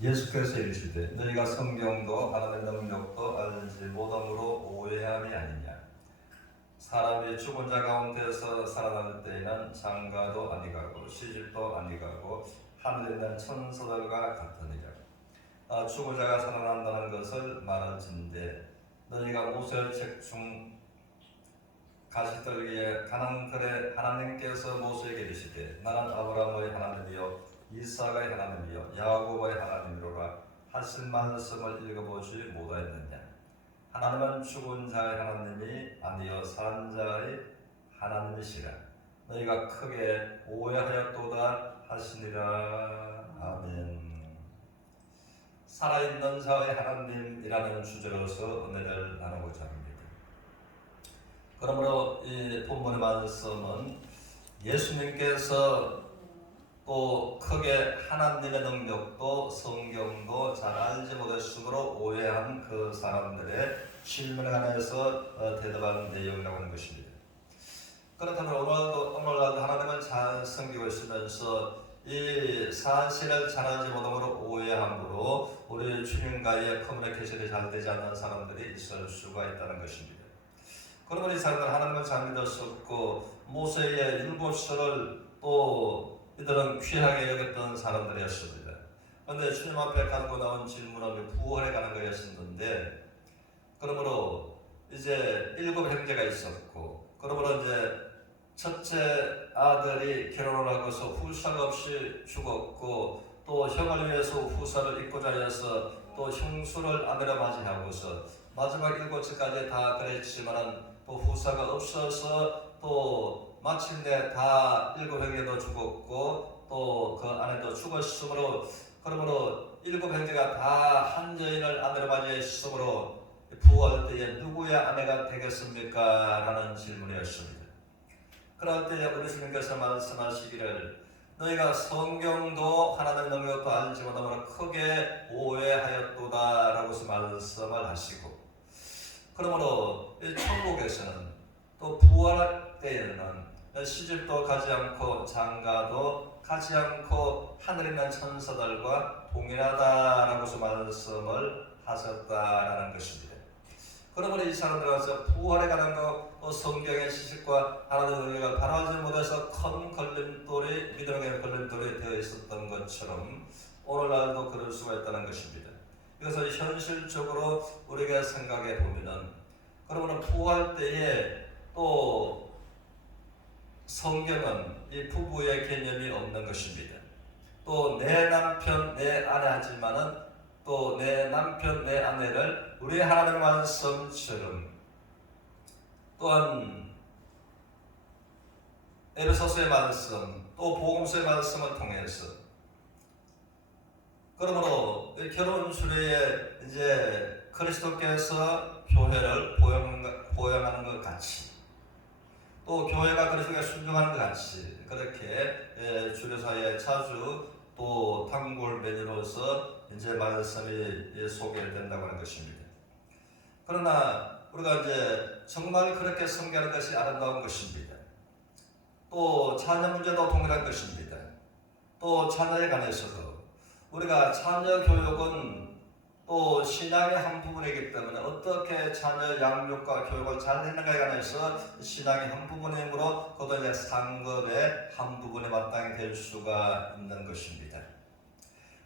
예수께서 이르시되 너희가 성경도 하나님의 능력도 알지 못함으로 오해함이 아니냐. 사람이 죽은 자 가운데서 살아날 때에는 장가도 아니가고 시집도 아니가고 하늘에 있는 천사들과 같으니라. 죽은 자가 살아난다는 것을 말할진대 너희가 모세의 책 중 가시떨기에 가난들의 하나님께서 모세에게 이르시되 나는 아브라함의 하나님이요 이삭의 하나님이요 야곱의 하나님이로라 하신 말씀을 읽어보지 못하였느냐. 하나님은 죽은 자의 하나님이 아니요 산 자의 하나님이시라. 너희가 크게 오해하였도다 하시니라. 아멘. 살아있는 자의 하나님이라는 주제로서 은혜를 나누고자 합니다. 그러므로 이 본문의 말씀은 예수님께서 또 크게 하나님의 능력도 성경도 잘 알지 못했으므로 오해한 그 사람들의 질문에 관해서 대답하는 내용이라고 하는 것입니다. 그렇다면 오늘날도 하나님을 잘 섬기고 있으면서 이 사실을 잘 알지 못함으로 오해함으로 우리 주님과의 커뮤니케이션이 잘 되지 않는 사람들이 있을 수가 있다는 것입니다. 그러므로 이 사람들은 하나님을 잘 믿었었고 모세의 율법서를 또 이들은 귀하게 여겼던 사람들이었습니다. 그런데 주님 앞에 가지고 나온 질문은 부활에 관한 것이었는데, 그러므로 이제 7 형제가 있었고, 그러므로 이제 첫째 아들이 결혼을 하고서 후사가 없이 죽었고, 또 형을 위해서 후사를 잊고자 해서 또 형수를 아내로 맞이하고서 마지막 7째까지 다 그랬지만은 또 후사가 없어서 또 마침내 다 7형제도 죽었고 또 그 아내도 죽었으므로, 그러므로 7형제가 다 한 여인을 아내로 맞이했으므로 부활 때에 누구의 아내가 되겠습니까? 라는 질문이었습니다. 그럴 때 우리 주님께서 말씀하시기를 너희가 성경도 하나님의 능력도 알지 못함으로 크게 오해하였도다 라고서 말씀을 하시고, 그러므로 천국에서는 또 부활 때에는 시집도 가지 않고 장가도 가지 않고 하늘에 있는 천사들과 동일하다라고서 말씀을 하셨다라는 것입니다. 그러므로 이 사람들은 부활에 관한 것, 성경의 지식과 하나님의 능력을 바라지 못해서 큰 걸림돌이, 믿음의 걸림돌이 되어 있었던 것처럼 오늘날도 그럴 수가 있다는 것입니다. 그래서 현실적으로 우리가 생각해 보면은, 그러면 부활 때에 또 성경은 이 부부의 개념이 없는 것입니다. 또 내 남편 내 아내 하지만은 또 내 남편 내 아내를 우리 하나님의 말씀처럼, 또한 에베소서의 말씀 또 복음서의 말씀을 통해서, 그러므로 결혼 수레에 이제 그리스도께서 교회를 보양하는 것 같이, 또 교회가 그리스도께 순종하는 것 같이, 그렇게 주례사에 자주 또 단골 메뉴로서 이제 말씀이 소개된다고 하는 것입니다. 그러나 우리가 이제 정말 그렇게 섬기는 것이 아름다운 것입니다. 또 자녀 문제도 동일한 것입니다. 또 자녀에 관해서도 우리가 자녀 교육은 또 신앙의 한 부분이기 때문에 어떻게 자녀 양육과 교육을 잘 했는가에 관해서 신앙의 한 부분이므로 그것도 이제 상급의 한 부분에 마땅히 될 수가 있는 것입니다.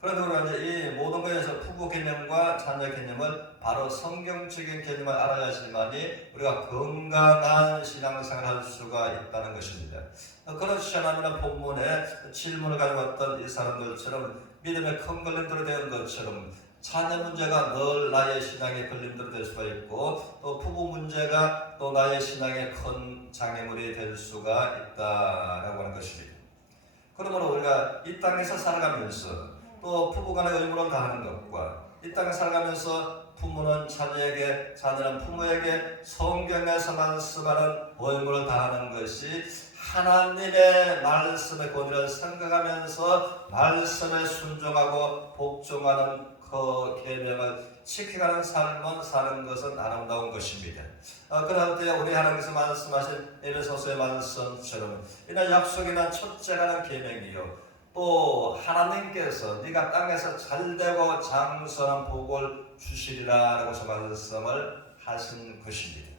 그런데 우리가 이제 이 모든 것에서 부부 개념과 자녀 개념을 바로 성경적인 개념을 알아야지만이 우리가 건강한 신앙생활을 할 수가 있다는 것입니다. 그렇지 않으면 본문에 질문을 가지고 왔던 이 사람들처럼 믿음의 큰 걸림돌이 된 것처럼 자녀 문제가 늘 나의 신앙의 걸림돌이 될 수가 있고, 또 부부 문제가 또 나의 신앙의 큰 장애물이 될 수가 있다라고 하는 것입니다. 그러므로 우리가 이 땅에서 살아가면서 또 부부간의 의무를 다하는 것과 이 땅에 살아가면서 부모는 자녀에게, 자녀는 부모에게 성경에서 말씀하는 의무를 다하는 것이 하나님의 말씀의 권위를 생각하면서 말씀에 순종하고 복종하는 그 계명을 지켜가는 삶을 사는 것은 아름다운 것입니다. 그럴 때 우리 하나님께서 말씀하신 에베소서의 말씀처럼 이는 약속이나 첫째라는 계명이요 또 하나님께서 네가 땅에서 잘되고 장수한 복을 주시리라라고서 말씀을 하신 것입니다.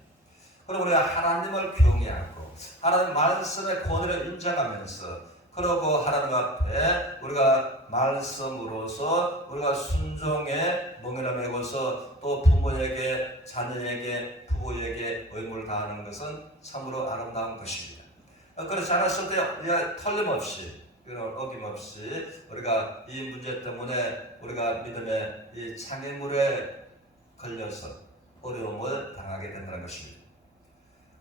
그리고 우리가 하나님을 경외하고 하나님 말씀의 권위를 인정하면서 그러고 하나님 앞에 우리가 말씀으로서 우리가 순종의 멍에를 메고서 또 부모에게 자녀에게 부부에게 의무를 다하는 것은 참으로 아름다운 것입니다. 그렇지 않았을 때 틀림없이 어김없이 우리가 이 문제 때문에 우리가 믿음의 이 장애물에 걸려서 어려움을 당하게 된다는 것입니다.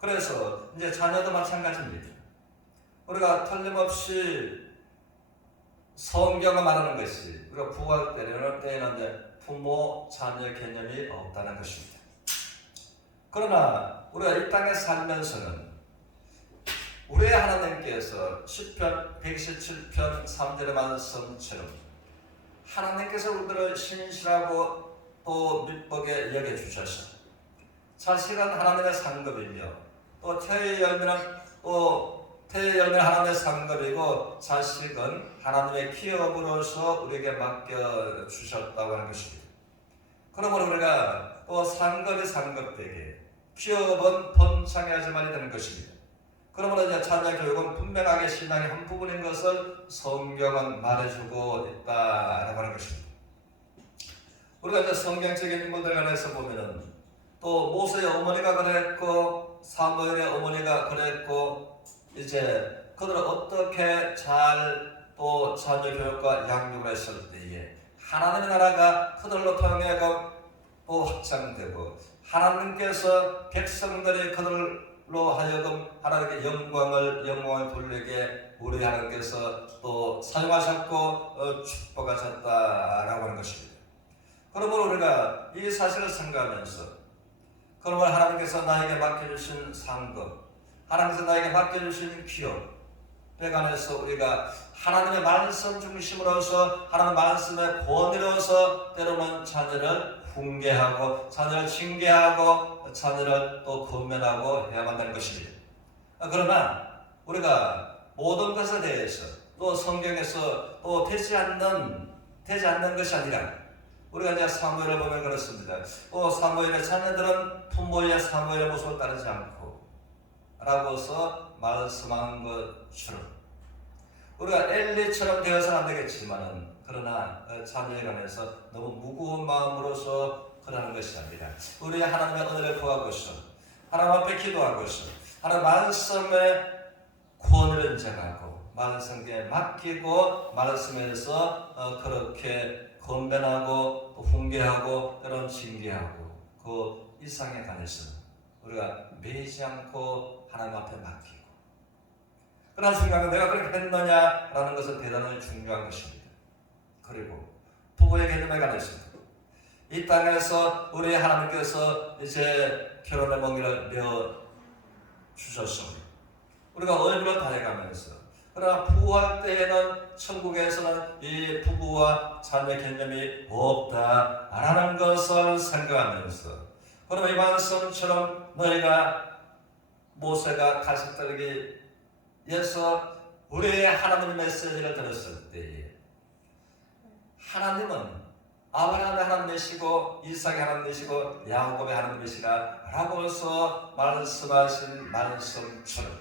그래서 이제 자녀도 마찬가지입니다. 우리가 틀림없이 성경을 말하는 것이 우리가 부활 때에는 이제 부모 자녀 개념이 없다는 것입니다. 그러나 우리가 이 땅에 살면서는 우리의 하나님께서 시편 117편 3절의 말씀처럼 하나님께서 우리들을 신실하고 또 믿복에 여겨주셔서 자식은 하나님의 상급이며 또 태의 열매는 하나님의 상급이고 자식은 하나님의 기업으로서 우리에게 맡겨주셨다고 하는 것입니다. 그러므로 우리가 또 상급이 상급되게 기업은 번창해야지만이 되는 것입니다. 그러므로 이제 자녀 교육은 분명하게 신앙의 한 부분인 것을 성경은 말해주고 있다라고 하는 것입니다. 우리가 이제 성경적인 인물들에 관해서 보면은 또 모세의 어머니가 그랬고 사무엘의 어머니가 그랬고 이제 그들은 어떻게 잘 또 자녀 교육과 양육을 했을 때에 하나님의 나라가 그들로 통해 또 확장되고 하나님께서 백성들이 그들로 하여금 하나님께 영광을 돌리게 우리 하나님께서 또 사용하셨고 축복하셨다라고 하는 것입니다. 그러므로 우리가 이 사실을 생각하면서 그러면 하나님께서 나에게 맡겨주신 상급, 하나님께서 나에게 맡겨주신 기업, 에 관해서 우리가 하나님의 말씀 중심으로서 하나님의 말씀의 권위로서 때로는 자녀를 훈계하고 자녀를 징계하고 자녀를 또 권면하고 해야만 하는 것입니다. 그러나 우리가 모든 것에 대해서 또 성경에서 또 되지 않는 것이 아니라 우리가 이제 사무엘을 보면 그렇습니다. 또 사무엘의 자녀들은 부모의 사무엘의 모습을 따르지 않고 라고서 말씀한 것처럼 우리가 엘리처럼 되어서는 안 되겠지만은 그러나 자녀에 관해서 너무 무거운 마음으로서 그러는 것이 아니라 우리 하나님의 은혜를 구하고서 하나님 앞에 기도하고서 하나님 말씀의 권위를 인정하고 말씀에 맡기고 말씀에서 그렇게 건면하고 또 훈계하고 때로는 징계하고 그 이상에 관해서 우리가 매이지 않고 하나님 앞에 맡기고 그러나 중요한 건 내가 그렇게 했느냐라는 것은 대단히 중요한 것입니다. 그리고 부부의 개념에 관해서 이 땅에서 우리 하나님께서 이제 결혼의 멍에를 메어 주셨습니다. 우리가 의무를 다해가면서 그러나 부활 때에는 천국에서는 이 부부와 자녀 개념이 없다라는 것을 생각하면서 그러면 이 말씀처럼 너희가 모세가 가식들에게 에서 우리의 하나님의 메시지를 들었을 때에 하나님은 아브라함의 하나님이시고 이삭의 하나님이시고 야곱의 하나님이시라 라고서 말씀하신 말씀처럼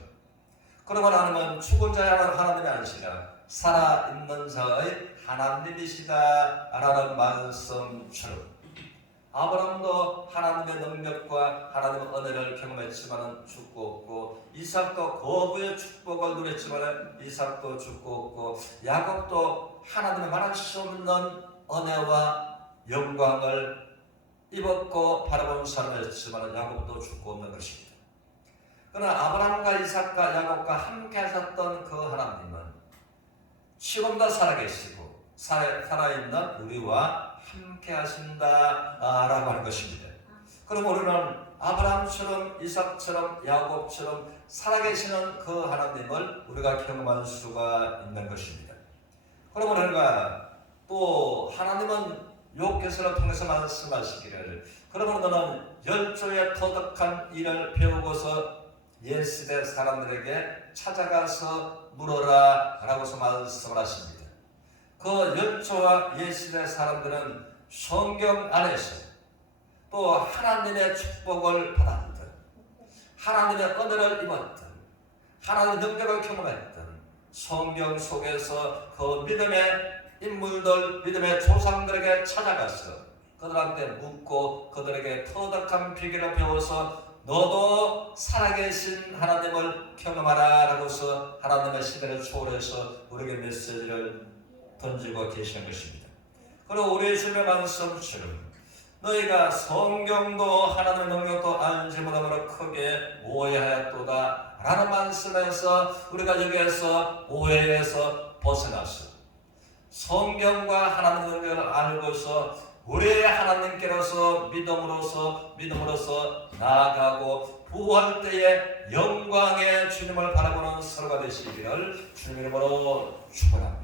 그러면 하나님은 죽은 자의 하나님이 아니시라 살아있는 자의 하나님이시다 라는 말씀처럼 아브라함도 하나님의 능력과 하나님의 은혜를 경험했지만 죽고 없고 이삭도 거부의 축복을 누렸지만 이삭도 죽고 없고 야곱도 하나님의 말할 수 없는 은혜와 영광을 입었고 바라본 사람이었지만 야곱도 죽고 없는 것입니다. 그러나 아브라함과 이삭과 야곱과 함께 하셨던 그 하나님은 지금도 살아계시고 살아있는 우리와 함께 하신다라고 하는 것입니다. 그럼 우리는 아브라함처럼 이삭처럼 야곱처럼 살아계시는 그 하나님을 우리가 경험할 수가 있는 것입니다. 그럼 우리가 또 하나님은 욥기서를 통해서 말씀하시기를 그러면 너는 열조의 터득한 일을 배우고서 옛시대 사람들에게 찾아가서 물어라 라고서 말씀을 하십니다. 그 연초와 옛시대 사람들은 성경 안에서 또 하나님의 축복을 받았던, 하나님의 은혜를 입었던, 하나님의 능력을 경험했던 성경 속에서 그 믿음의 인물들, 믿음의 조상들에게 찾아가서 그들한테 묻고 그들에게 터득한 비결을 배워서 너도 살아계신 하나님을 경험하라 라고서 하나님의 시대를 초월해서 우리에게 메시지를 던지고 계시는 것입니다. 그리고 우리 주님의 말씀처럼 너희가 성경도 하나님의 능력도 알지 못함으로 크게 오해하였도다 라는 말씀에서 우리가 여기에서 오해에서 벗어났어. 성경과 하나님의 능력을 알고서 우리의 하나님께로서 믿음으로서 나아가고 부활 때에 영광의 주님을 바라보는 서로가 되시기를 주님 이름으로 축원합니다.